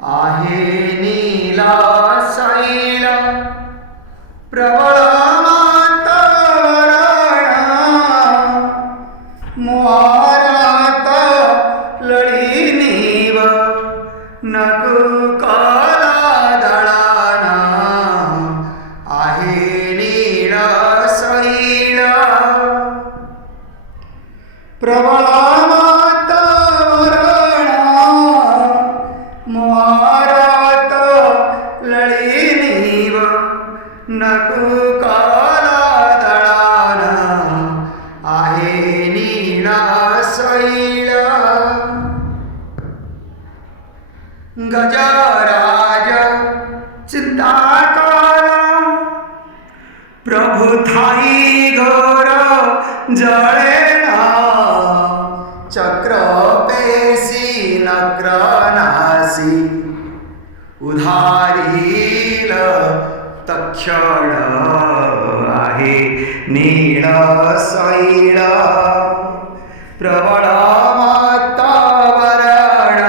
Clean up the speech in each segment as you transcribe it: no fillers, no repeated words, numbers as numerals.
आहे नीला शैल प्रबळ मोहारात लढी नको काला दळाना आहे नीळ शैल प्रबळ मोहारात लढी नको काला दळाना आहे नीळ शैल गजराज चिंता काला प्रभु थाई घोर जळेना चक्र पेशी नक्र नासी उधारील तक्षण आहे नीळ शैल प्रबळ वातावरण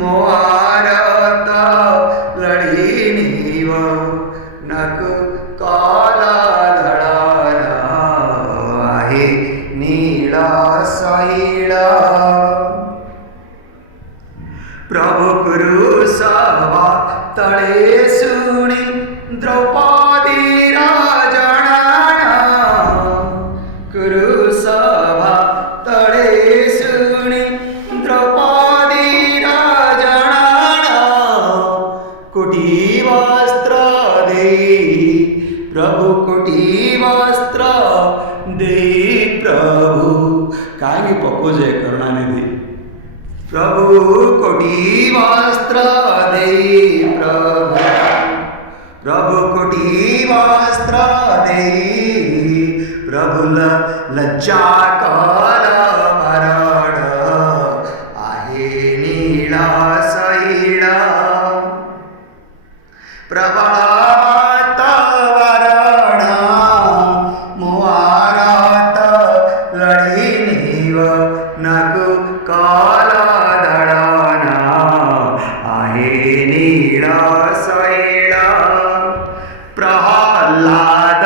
मोहारत लढी नको काला दळाना आहे नीळ शैल प्रभु कुरुसवा तळे सुणी द्रौपदी राजणाना कुरुसवा तळे सुणी द्रौपदी राजणाना कोटी वस्त्र देई प्रभु कोटी वस्त्र देई प्रभु काय मी पकोजे करुणानिधी प्रभु कोटी वस्त्र देई प्रभु कोटी वस्त्र देई प्रभु लज्जा काल मरण आहे नीळ शैल प्रबळ वातावरण मोहारात लढी नको काला दळाना आहे नीळ शैल प्रल्हाद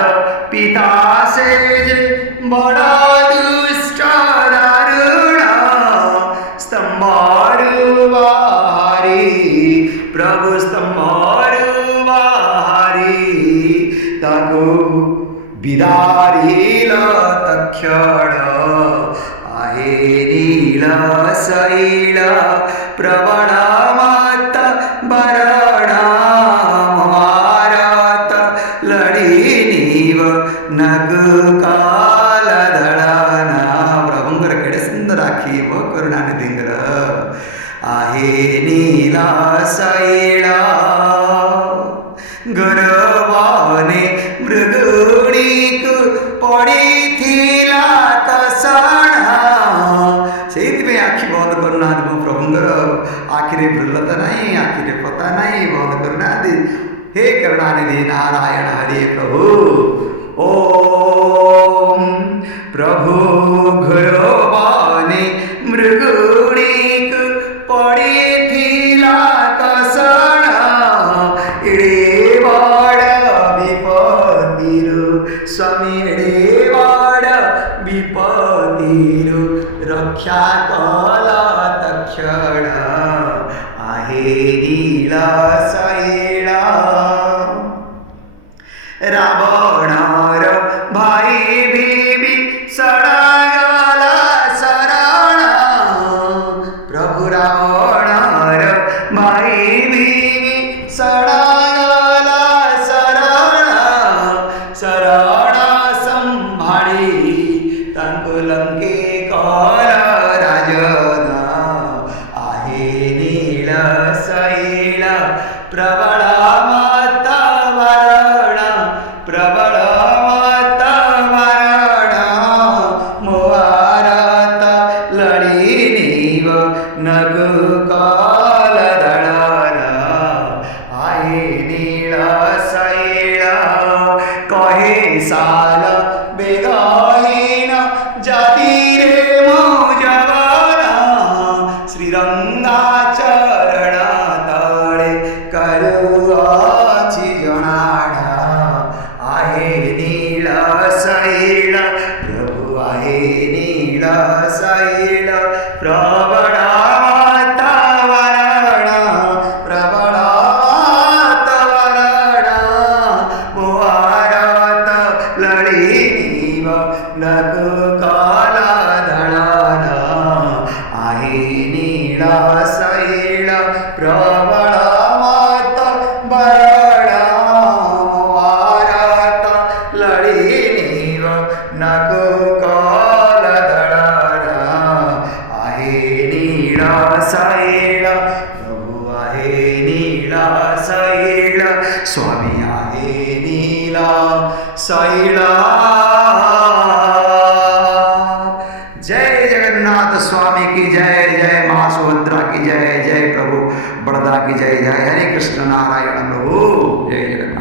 पितासे जे बडा दुष्ट दारुण स्तंभारुवारी प्रभु स्तंभारुवारी ताको बिदारील तक्षण आहे नीळ शैल प्रबळ वातावरण मोहारात लढी नको काल दळाना प्रभुंकर केडे सुंदर आखी व करुणानिधिंगर आहे नीळ शैल गरवाने मृगुणीक पडिथिला कसणा ସେଇଥିପାଇଁ ଆଖି ବନ୍ଦ କରୁନାହାନ୍ତି ମୋ ପ୍ରଭୁଙ୍କର ଆଖିରେ ଭ୍ରୁଲତା ନାହିଁ ଆଖିରେ ପତା ନାହିଁ ବନ୍ଦ କରୁନାହାନ୍ତି हे करुणानिधि नारायण हरे प्रभु ओम प्रभु घरवाने मृगुणीक पडिथिला कसणा इडे वाड विपत्तिरु स्वामी इडे वाड विपत्तिरु रक्षा कला तक्षण आहे नीळ शैल रावणार भाई बीबी सडागला शरण प्रभु रावणार भाई बीबी सडागला शरण शरण संभाळी तांको लंके कर राजन आहे नीळ शैल प्रबळ वातावरण प्रबळ वातावरण मोहारात लढी नको काल दळाना आहे नीळ शैल कहे साल बेगाहीन जाती रे मौजवाना श्रीरंगा चरण प्रबळ मात बरडा वारात लढी व नको काल दळाला आहे नीळा सैळ प्रभू आहे नीळा सैळ स्वामी आहे नीला सैळा जय जगन्नाथ स्वामी की जय जय माँ सुभद्रा की जय जय प्रभु बड़दा की जय जय हरे कृष्ण नारायण प्रभु जय जगन्नाथ।